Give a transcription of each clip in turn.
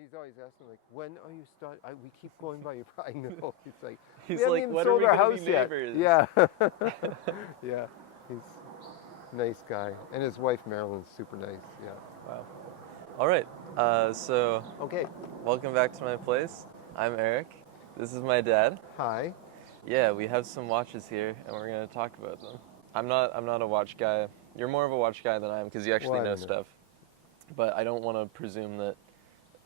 He's always asking, like, when are you start? We keep going by your. I know. He's like, He's we haven't like, even when are sold we our gonna house be yet. neighbors? Yeah, yeah. He's a nice guy, and his wife Marilyn's super nice. Yeah. Wow. All right. So Okay. welcome back to my place. I'm Eric. This is my dad. Hi. Yeah, we have some watches here, and we're gonna talk about them. I'm not a watch guy. You're more of a watch guy than I am because you actually Well, I know don't know. stuff. But I don't want to presume that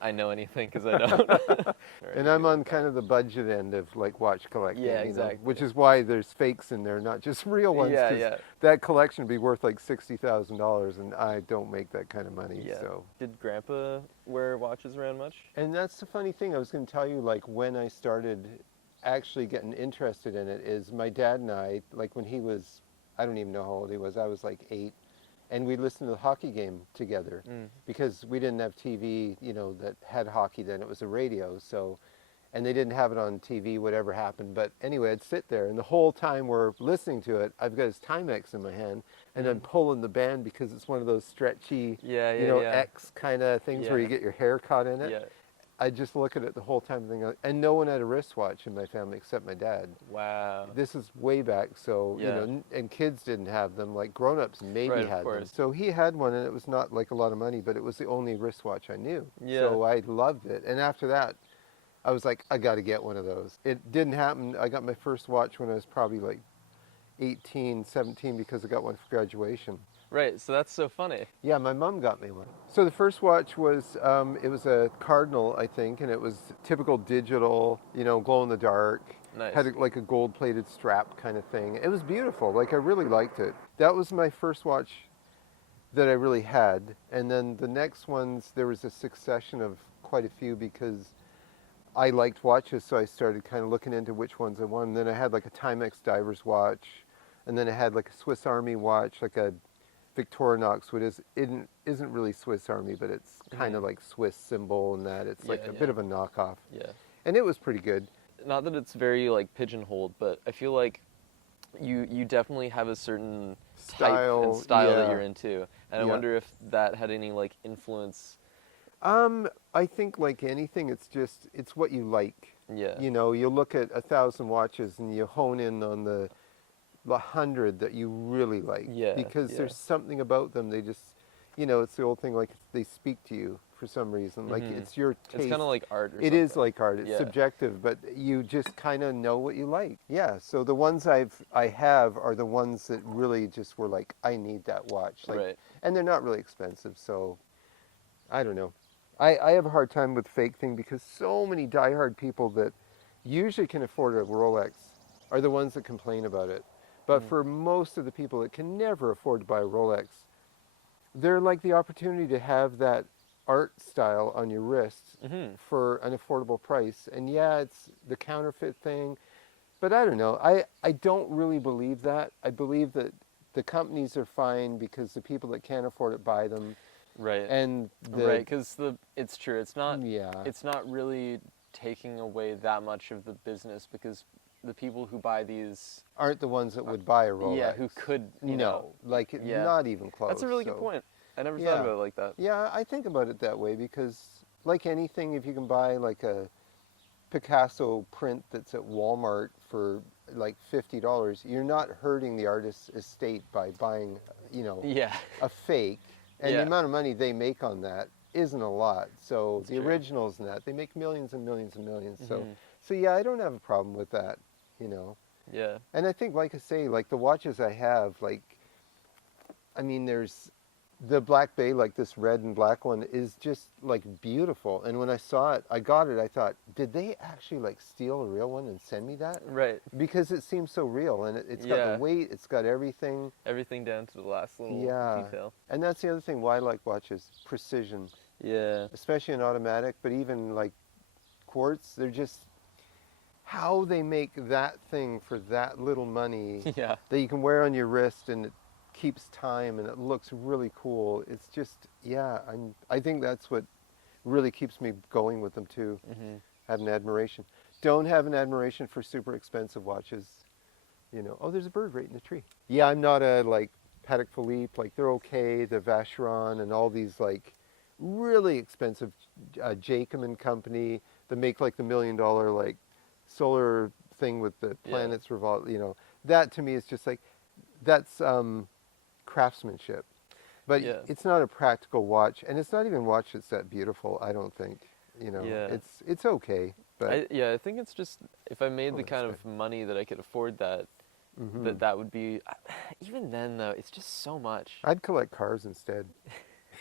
I know anything because I don't. And I'm on kind of the budget end of like watch collecting. Yeah, you know, exactly. which is why there's fakes in there, not just real ones. Yeah, 'cause yeah. that collection would be worth like $60,000, and I don't make that kind of money. Yeah. So. Did Grandpa wear watches around much? And that's the funny thing. I was going to tell you, like, when I started actually getting interested in it, is my dad and I, like, when he was, I don't even know how old he was. I was like 8. And we listened to the hockey game together because we didn't have TV, you know, that had hockey then. It was a radio. So, and they didn't have it on TV, whatever happened. But anyway, I'd sit there, and the whole time we're listening to it, I've got his Timex in my hand, and I'm pulling the band because it's one of those stretchy, X kind of things where you get your hair caught in it. Yeah. I just look at it the whole time, and no one had a wristwatch in my family except my dad. Wow. This is way back, so you know, and kids didn't have them. Like grown-ups maybe had them. So he had one, and it was not like a lot of money, but it was the only wristwatch I knew. Yeah. So I loved it, and after that, I was like, I got to get one of those. It didn't happen. I got my first watch when I was probably like 18, 17 because I got one for graduation. Right, so that's so funny. Yeah, my mom got me one. So the first watch was, it was a Cardinal, I think, and it was typical digital, you know, glow in the dark. Nice. Had like a gold-plated strap kind of thing. It was beautiful. Like, I really liked it. That was my first watch that I really had. And then the next ones, there was a succession of quite a few because I liked watches, so I started kind of looking into which ones I wanted. And then I had like a Timex diver's watch, and then I had like a Swiss Army watch, like a Victorinox, which isn't really Swiss Army, but it's kind of like Swiss symbol and that. It's like a bit of a knockoff. Yeah. And it was pretty good. Not that it's very like pigeonholed, but I feel like you definitely have a certain type and style that you're into. And I wonder if that had any like influence. I think like anything, it's what you like. Yeah. You know, you look at 1,000 watches and you hone in on the 100 that you really like. Yeah. Because there's something about them. They just, you know, it's the old thing, like they speak to you for some reason. Like it's your taste. It's kind of like art or something. It is like art. It's subjective, but you just kind of know what you like. Yeah. So the ones I have are the ones that really just were like, I need that watch. Like, right. And they're not really expensive, so I don't know. I have a hard time with fake thing because so many diehard people that usually can afford a Rolex are the ones that complain about it. But for most of the people that can never afford to buy a Rolex, they're like the opportunity to have that art style on your wrist for an affordable price. And yeah, it's the counterfeit thing, but I don't know. I don't really believe that. I believe that the companies are fine because the people that can't afford it buy them. Right. And right, because it's true. It's not. Yeah. It's not really taking away that much of the business because the people who buy these aren't the ones that would buy a Rolex. Yeah, who could, you know. Like not even close. That's a really good point. I never thought about it like that. Yeah, I think about it that way because like anything, if you can buy like a Picasso print that's at Walmart for like $50, you're not hurting the artist's estate by buying, you know, a fake. And the amount of money they make on that isn't a lot. So that's the originals and that, they make millions and millions and millions. So yeah, I don't have a problem with that, you know. Yeah. And I think, like I say, like the watches I have, like, I mean, there's the Black Bay, like this red and black one is just like beautiful. And when I saw it, I got it, I thought, did they actually like steal a real one and send me that? Right. Because it seems so real, and it's got the weight, it's got everything. Everything down to the last little detail. And that's the other thing why I like watches, precision. Yeah. Especially in automatic, but even like quartz, they're just, how they make that thing for that little money that you can wear on your wrist and it keeps time and it looks really cool. It's just, I think that's what really keeps me going with them too. Have an admiration. Don't have an admiration for super expensive watches. You know, oh, there's a bird right in the tree. Yeah, I'm not a like Patek Philippe, like they're okay, the Vacheron and all these like really expensive Jacob and Company, that make like the $1 million like solar thing with the planets revolve. You know, that to me is just like that's craftsmanship. But it's not a practical watch, and it's not even a watch that's that beautiful. I don't think. You know, it's okay. But I think it's just if I made the kind of money that I could afford that, that would be. Even then, though, it's just so much. I'd collect cars instead.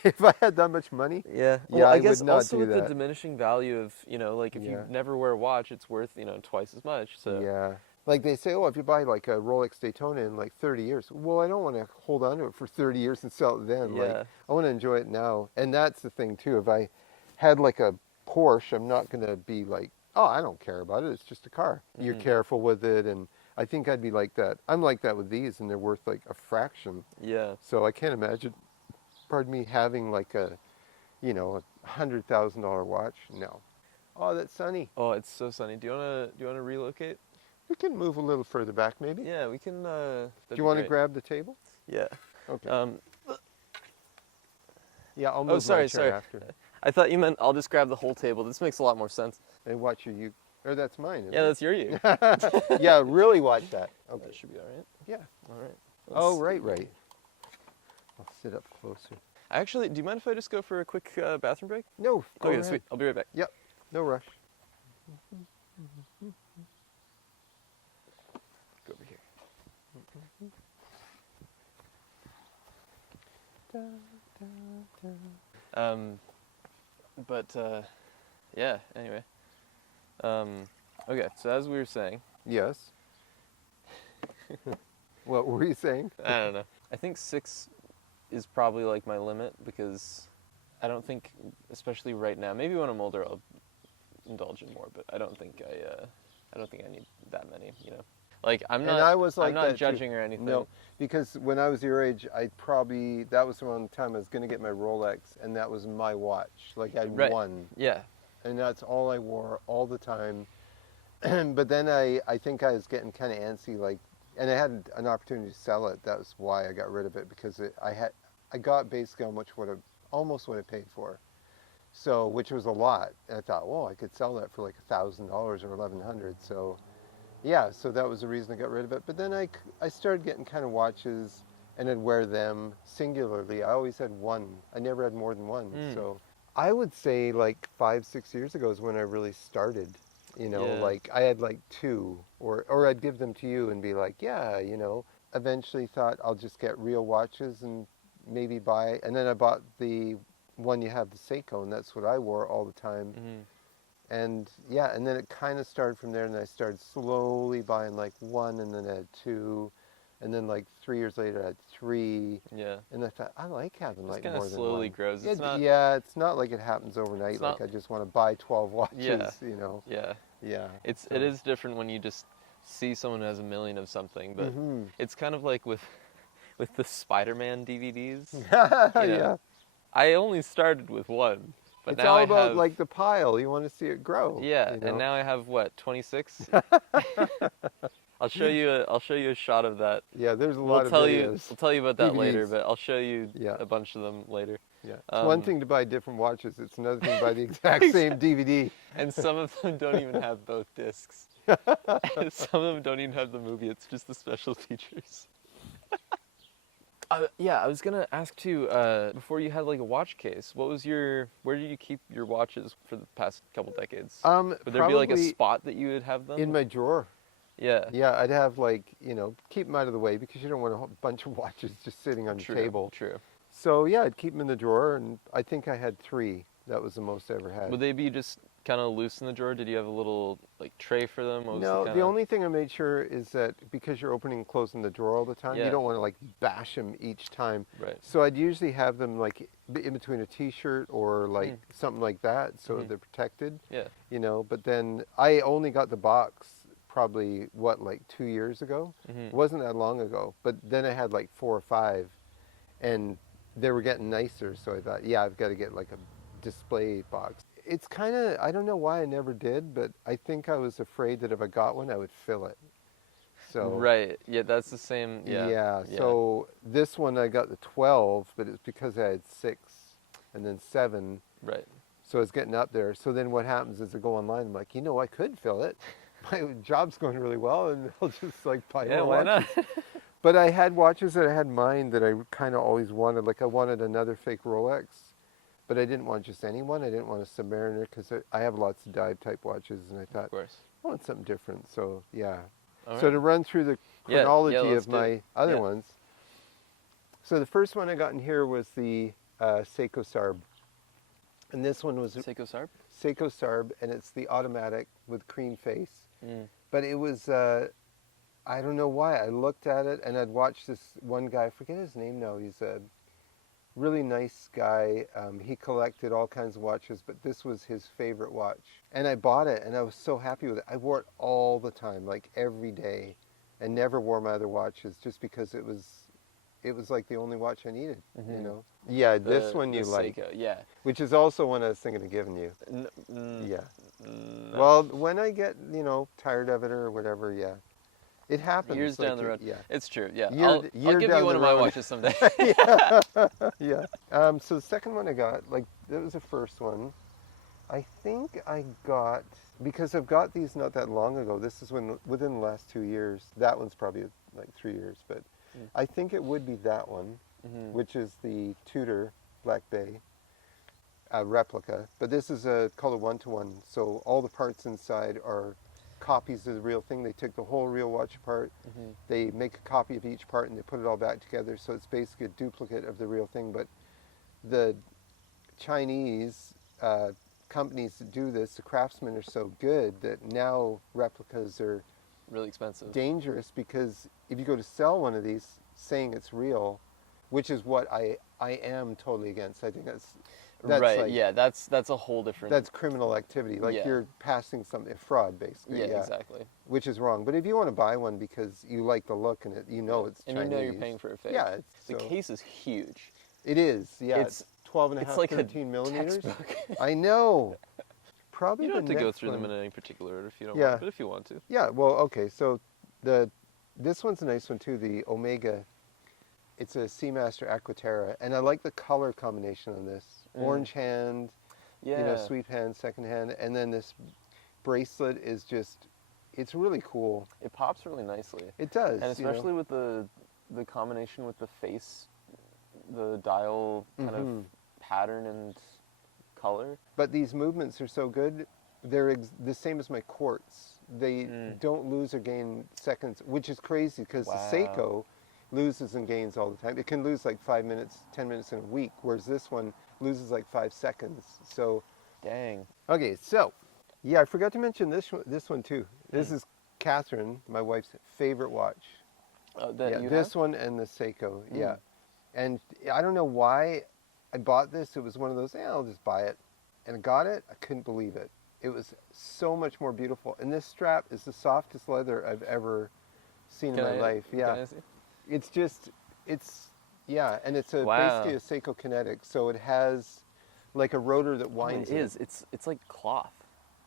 If I had that much money. Yeah. Yeah, Well, I I guess would not also do with the that. diminishing value of like if you never wear a watch, it's worth twice as much. So Yeah. Like they say, oh, if you buy like a Rolex Daytona in like 30 years, well, I don't want to hold on to it for 30 years and sell it then. Like, I want to enjoy it now. And that's the thing too. If I had like a Porsche, I'm not going to be like, oh, I don't care about it. It's just a car. You're careful with it. And I think I'd be like that. I'm like that with these, and they're worth like a fraction. Yeah. So I can't imagine, pardon me, having like a $100,000 watch. No. Oh, that's sunny. Oh, it's so sunny. Do you wanna relocate? We can move a little further back, maybe. Yeah, we can. Do you want to grab the table? Yeah. Okay. Yeah, I'll move my chair after. I thought you meant I'll just grab the whole table. This makes a lot more sense. And watch your uke. Or that's mine, isn't Yeah, it? that's your uke. Yeah, really watch that. Okay. That should be all right. Yeah. All right. Oh, right. I'll sit up closer. Actually, do you mind if I just go for a quick bathroom break? No. Go Okay, ahead. sweet. I'll be right back. Yep. No rush. Go over here. Yeah. Anyway. Okay. So as we were saying. Yes. What were you saying? I don't know. I think 6 is probably like my limit because I don't think, especially right now, maybe when I'm older I'll indulge in more, but I don't think I need that many. Like I'm not judging or anything. No, because when I was your age, that was around the time I was going to get my Rolex, and that was my watch. Like I won. Yeah. And that's all I wore all the time. But then I think I was getting kind of antsy, like, and I had an opportunity to sell it. That was why I got rid of it, because I got basically almost what I paid for. So, which was a lot. And I thought, well, I could sell that for like $1,000 or $1,100. So, yeah, so that was the reason I got rid of it. But then I started getting kind of watches, and I'd wear them singularly. I always had one. I never had more than one. So I would say like 5-6 years ago is when I really started. Like I had like 2, or I'd give them to you and be like, yeah, Eventually thought I'll just get real watches and maybe buy. And then I bought the one you have, the Seiko, and that's what I wore all the time. And yeah, and then it kind of started from there, and I started slowly buying like 1, and then I had 2, and then like 3 years later I had 3. Yeah. And I thought, I like having like more than one. It kind of slowly grows. It's not like it happens overnight. Like I just want to buy 12 watches. Yeah. Yeah. It is different when you just see someone who has 1 million of something, but it's kind of like with the Spider-Man DVDs. Yeah. I only started with 1. But it's now all about like the pile. You want to see it grow. Yeah, and now I have 26. I'll show you a shot of that. Yeah, there's a lot of videos. We'll tell you about that DVDs. later, but I'll show you a bunch of them later. Yeah, it's one thing to buy different watches. It's another thing to buy the exact same DVD. And some of them don't even have both discs. Some of them don't even have the movie. It's just the special features. I was gonna ask too. Before you had like a watch case, where did you keep your watches for the past couple decades? Would there be like a spot that you would have them? In my drawer. Yeah. Yeah, I'd have like keep them out of the way because you don't want a whole bunch of watches just sitting on the table. True. So yeah, I'd keep them in the drawer, and I think I had 3. That was the most I ever had. Would they be just kind of loose in the drawer? Did you have a little like tray for them? No, the only thing I made sure is that because you're opening and closing the drawer all the time, you don't want to like bash them each time. Right. So I'd usually have them like in between a t-shirt or like something like that, so they're protected. Yeah. But then I only got the box probably like 2 years ago. It wasn't that long ago, but then I had like 4 or 5, and they were getting nicer. So I thought, I've got to get like a display box. It's kind of, I don't know why I never did, but I think I was afraid that if I got one, I would fill it. So right, yeah, that's the same. Yeah. So this one I got the 12, but it's because I had 6 and then 7. Right. So it's getting up there. So then what happens is I go online. I'm like, I could fill it. My job's going really well, and I'll just like buy Yeah, more why not? watches. But I had watches that I had mine that I kind of always wanted. Like I wanted another fake Rolex, but I didn't want just any one. I didn't want a Submariner because I have lots of dive type watches, and I thought Of course. I want something different. So yeah. All So right. to run through the Yeah, chronology let's of do my it. other Yeah. ones. So the first one I got in here was the Seiko Sarb, and this one was Seiko Sarb? Seiko Sarb, and it's the automatic with cream face. Mm. But it was, I don't know why. I looked at it and I'd watched this one guy, I forget his name now. He's a really nice guy. He collected all kinds of watches, but this was his favorite watch. And I bought it and I was so happy with it. I wore it all the time, like every day, and never wore my other watches just because it was like the only watch I needed, Yeah, this one you like, Seiko, yeah. which is also one I was thinking of giving you. Yeah. No. Well, when I get, tired of it or whatever, yeah. It happens. Years like, down the road. Yeah. It's true, yeah. Year- I'll year give down you one the of my road. watches someday. Yeah. So the second one I got, that was the first one. I think I got, because I've got these not that long ago. This is within the last 2 years. That one's probably like 3 years, but I think it would be that one, which is the Tudor Black Bay replica. But this is called a 1-to-1. So all the parts inside are copies of the real thing. They took the whole real watch apart. They make a copy of each part and they put it all back together. So it's basically a duplicate of the real thing. But the Chinese companies that do this, the craftsmen are so good that now replicas are Really expensive. dangerous, because if you go to sell one of these saying it's real, which is what I am totally against. I think that's right, like, yeah, that's a whole different... that's criminal activity. Like Yeah. you're passing something, fraud basically. Yeah, exactly. Which is wrong. But if you want to buy one because you like the look and it's And Chinese. you know you're paying for a fake. Yeah. The case is huge. It is, yeah. It's 12 and a It's half, like 13 a millimeters. textbook. I know. Probably You don't have the to go next through them one- in any particular order if you don't Yeah. want, but if you want to. Yeah, well, okay, so this one's a nice one too, the Omega. It's a Seamaster Aquaterra, and I like the color combination on this. Orange hand, Yeah. sweep hand, second hand, and then this bracelet is just, it's really cool. It pops really nicely. It does. And especially with the combination with the face, the dial kind of pattern and color. But these movements are so good. They're the same as my quartz. They don't lose or gain seconds, which is crazy because Wow. the Seiko loses and gains all the time. It can lose like 5 minutes, 10 minutes in a week, whereas this one loses like 5 seconds. So, Dang. okay, so, yeah, I forgot to mention this one too. This is Catherine, my wife's favorite watch. That Yeah, you this have? one and the Seiko, yeah. And I don't know why I bought this. It was one of those, I'll just buy it. And I got it. I couldn't believe it. It was so much more beautiful. And this strap is the softest leather I've ever seen in my life. Yeah. Can I see? It's just, yeah. And it's Wow. basically a Seiko Kinetic. So it has like a rotor that winds It is. It's like cloth.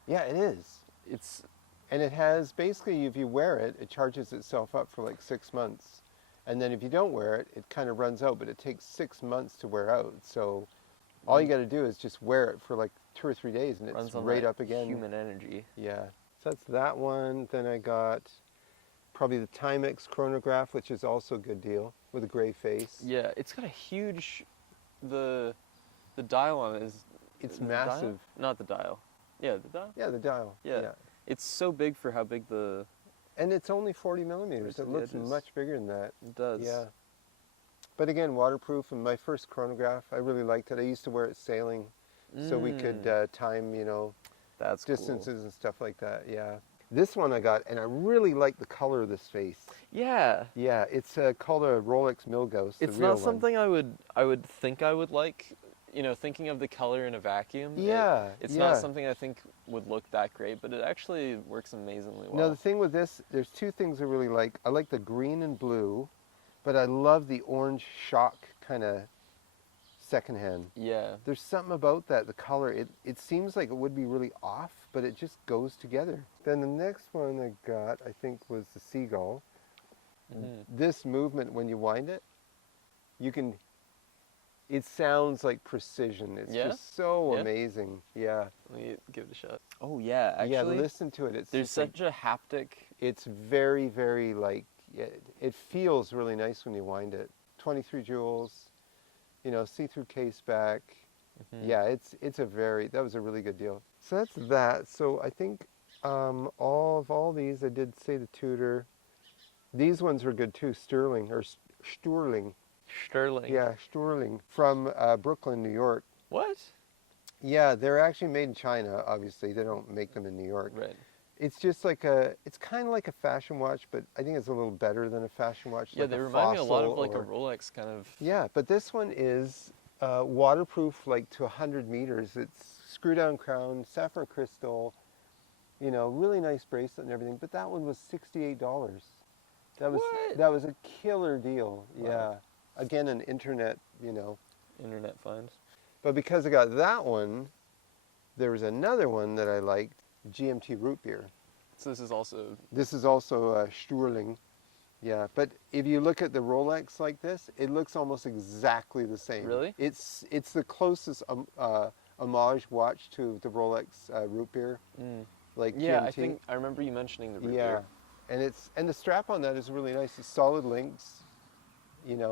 Yeah, it is. It's And it has, basically, if you wear it, it charges itself up for like 6 months. And then if you don't wear it, it kind of runs out, but it takes 6 months to wear out. So all you got to do is just wear it for like 2 or 3 days and runs it's on right that up again. human energy. Yeah. So that's that one. Then I got probably the Timex chronograph, which is also a good deal, with a gray face. Yeah, it's got a huge, the dial on it is... It's the dial? massive. Not the dial. Yeah, the dial? Yeah, the dial. Yeah. It's so big for how big the... And it's only 40 millimeters. Right It to the looks edges. much bigger than that. It does. Yeah. But again, waterproof. And my first chronograph, I really liked it. I used to wear it sailing, so we could time, That's distances and stuff like that. Yeah. This one I got, and I really like the color of this face. Cool. Yeah. Yeah, it's called a Rolex Milgauss. It's the real not one. something I would think I would like. Thinking of the color in a vacuum. Yeah, It's yeah. not something I think would look that great, but it actually works amazingly well. Now the thing with this, there's 2 things I really like. I like the green and blue, but I love the orange shock kind of secondhand. Yeah. There's something about that, the color. It seems like it would be really off, but it just goes together. Then the next one I got, I think, was the Seagull. Mhm. This movement, when you wind it, you can it sounds like precision. It's Yeah? just so Yeah? amazing. Yeah. Let me give it a shot. Oh yeah, Yeah, actually, listen to it. It's there's just like, such a haptic. it's very, very like, it feels really nice when you wind it. 23 joules, see-through case back. Mhm. Yeah, that was a really good deal. So that's that. So I think all these, I did say the Tudor. These ones were good too. Sterling. Sterling. Yeah, Sterling from Brooklyn, New York. What? Yeah, they're actually made in China, obviously. They don't make them in New York. Right. It's just it's kind of like a fashion watch, but I think it's a little better than a fashion watch. Yeah, like they a remind me a lot of Fossil like a or- Rolex kind of. Yeah, but this one is waterproof like to 100 meters. It's screw down crown, sapphire crystal, really nice bracelet and everything. But that one was $68. What? That was a killer deal. Wow. Yeah. Again, an internet. Internet find. But because I got that one, there was another one that I liked, GMT root beer. So this is also. This is also Sterling. Yeah, but if you look at the Rolex like this, it looks almost exactly the same. Really? It's the closest homage watch to the Rolex root beer, like Yeah, GMT. I think I remember you mentioning the root Yeah, beer. and the strap on that is really nice. It's solid links.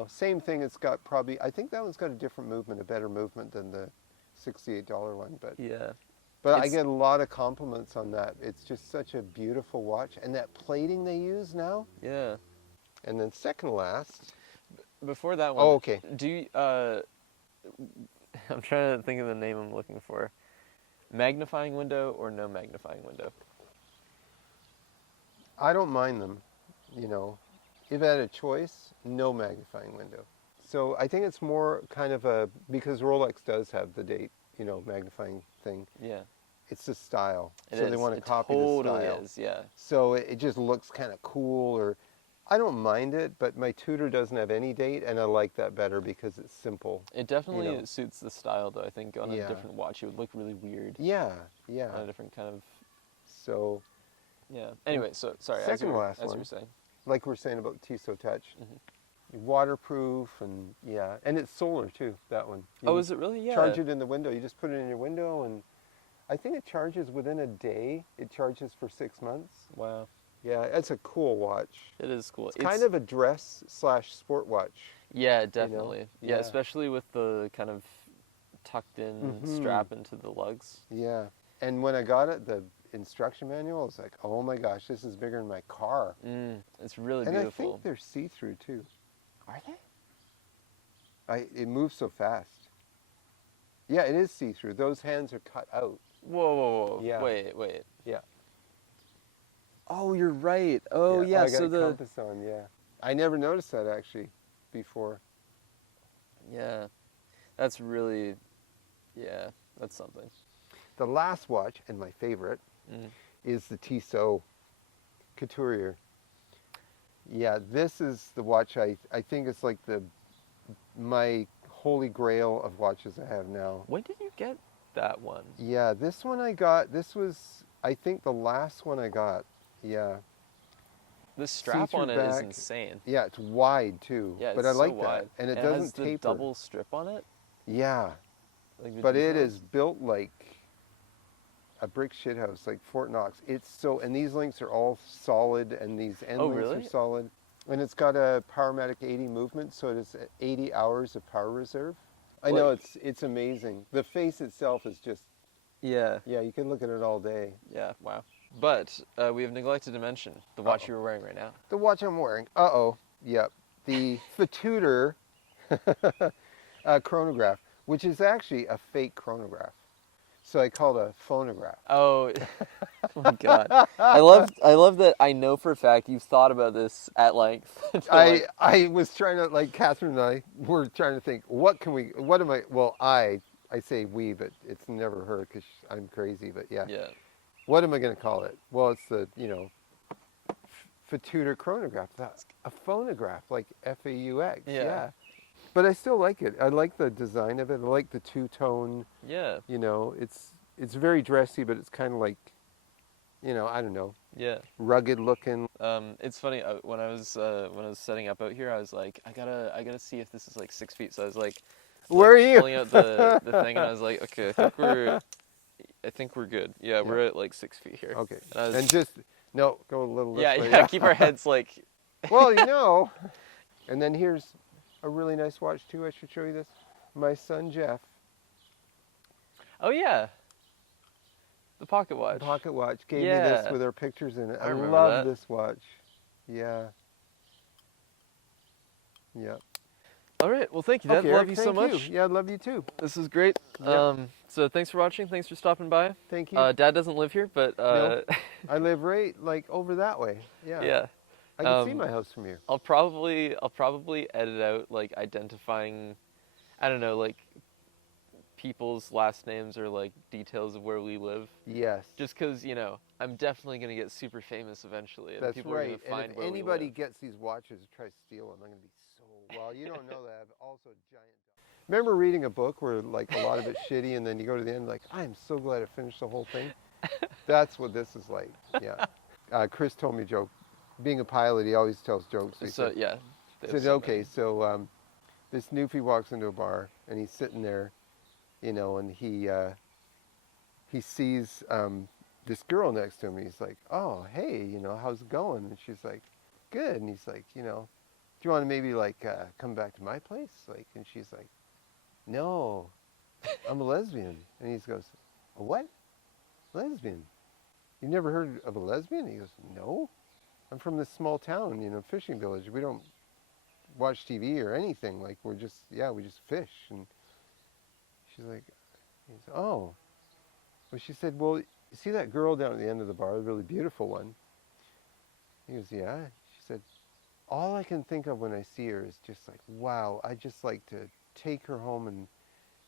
Same thing. It's got probably. I think that one's got a different movement, a better movement than the $68 one. But Yeah. I It's- get a lot of compliments on that. It's just such a beautiful watch, and that plating they use now. Yeah. And then second last. Before that one. Oh, okay. Do you, I'm trying to think of the name I'm looking for. Magnifying window or no magnifying window? I don't mind them, If I had a choice, no magnifying window. So I think it's more kind of because Rolex does have the date, magnifying thing. Yeah. It's the style. It so is. they want to It copy totally the style. is, yeah. So it just looks kind of cool, or I don't mind it, but my Tudor doesn't have any date, and I like that better because it's simple. It definitely suits the style, though. I think on a Yeah. different watch, it would look really weird. Yeah, On a yeah. different kind of. So Yeah. Anyway, so sorry. Second as last you one. were saying. like we're saying about Tissot Touch, Mhm. waterproof, and and it's solar too, that one. Oh, is it really? Yeah. Charge it in the window. You just put it in your window, and I think it charges within a day. It charges for 6 months. Wow. Yeah, it's a cool watch. It is cool. It's kind of a dress/sport watch. Yeah, definitely. Yeah. Yeah, especially with the kind of tucked in Mhm. strap into the lugs. Yeah, and when I got it, the instruction manual, I was like, oh my gosh, this is bigger than my car. It's really And I beautiful. think they're see-through too. Are they? It moves so fast. Yeah, it is see-through. Those hands are cut out. Whoa. Yeah. Wait. Yeah. Oh, you're right. Oh, yeah. I got So a the compass on. Yeah, I never noticed that actually before. yeah, that's really that's something. The last watch, and my favorite, is the Tissot Couturier. Yeah, this is the watch I think it's like my holy grail of watches I have now. When did you get that one? Yeah, this one I got. This was, I think, the last one I got. Yeah. The strap on See-through it is back. insane. Yeah, it's wide too. Yeah, it's but I so like wide. that, and it has doesn't the taper. double strip on it. Yeah, Like the but it details. is built like a brick shithouse, like Fort Knox. And these links are all solid, and these end links really? are solid. And it's got a Powermatic 80 movement, so it is 80 hours of power reserve. I know it's amazing. The face itself is just, Yeah. yeah, you can look at it all day. Yeah. Wow. But we have neglected to mention the watch you're wearing right now. The watch I'm wearing, yep, the Tudor chronograph, which is actually a fake chronograph. So I call it a phonograph. Oh, oh my God! I love that. I know for a fact you've thought about this at length. I was trying to, like, Catherine and I were trying to think, I say we, but it's never her because I'm crazy, but yeah. Yeah. What am I going to call it? Well, it's the, Tudor chronograph. That's a phonograph, like F-A-U-X. Yeah. But I still like it. I like the design of it. I like the two-tone, Yeah. it's very dressy, but it's kind of like, I don't know, Yeah. rugged looking. It's funny when I was setting up out here, I was like, I gotta see if this is like 6 feet. So I was like, Where are you? Pulling out the thing, and I was like, okay, I think we're good. Yeah, we're at like 6 feet here. Okay. And, I was, And just, no, go a little this yeah, way. yeah, keep our heads like. Well, you know. And then here's a really nice watch too. I should show you this. My son Jeff. Oh yeah. The pocket watch. The pocket watch gave me Yeah. this with our pictures in it. I I remember love that. this watch. Yeah. Yeah. All right. Well, thank you, Dad. Okay, Love Eric, you so thank much. Yeah, I love you too. This is great. Yep. So thanks for watching. Thanks for stopping by. Thank you. Dad doesn't live here, but No. I live right like over that way. Yeah. yeah. I can see my house from here. I'll probably edit out like identifying, I don't know, like people's last names or like details of where we live. Yes. Just because, you know, I'm definitely gonna get super famous eventually, and That's people are right. gonna find And if where anybody we live. gets these watches and tries to steal them, I'm going to be so. Well, you don't know that. I've also giant. Remember reading a book where like a lot of it's shitty, and then you go to the end like, I'm so glad I finished the whole thing. That's what this is like. Yeah. Chris told me a joke. Being a pilot, he always tells jokes. He So said, yeah. He said, okay, so this newfie walks into a bar and he's sitting there, you know, and he sees this girl next to him. He's like, oh, hey, you know, how's it going? And she's like, good. And he's like, you know, do you want to maybe like come back to my place? Like, and she's like, no, I'm a lesbian. And he goes, a what? Lesbian? You've never heard of a lesbian? He goes, no. I'm from this small town, you know, fishing village. We don't watch TV or anything. Like, we just fish. And she's like, oh. Well, she said, well, you see that girl down at the end of the bar, the really beautiful one? He goes, yeah. She said, all I can think of when I see her is just like, wow, I just like to take her home and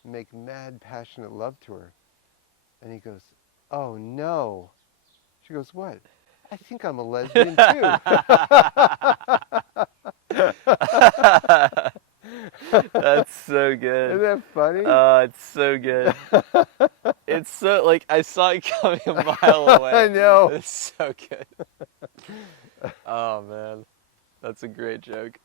make mad, passionate love to her. And he goes, oh, no. She goes, what? I think I'm a lesbian too. That's so good. Isn't that funny? Oh, it's so good. It's so, like, I saw it coming a mile away. I know. It's so good. Oh, man. That's a great joke.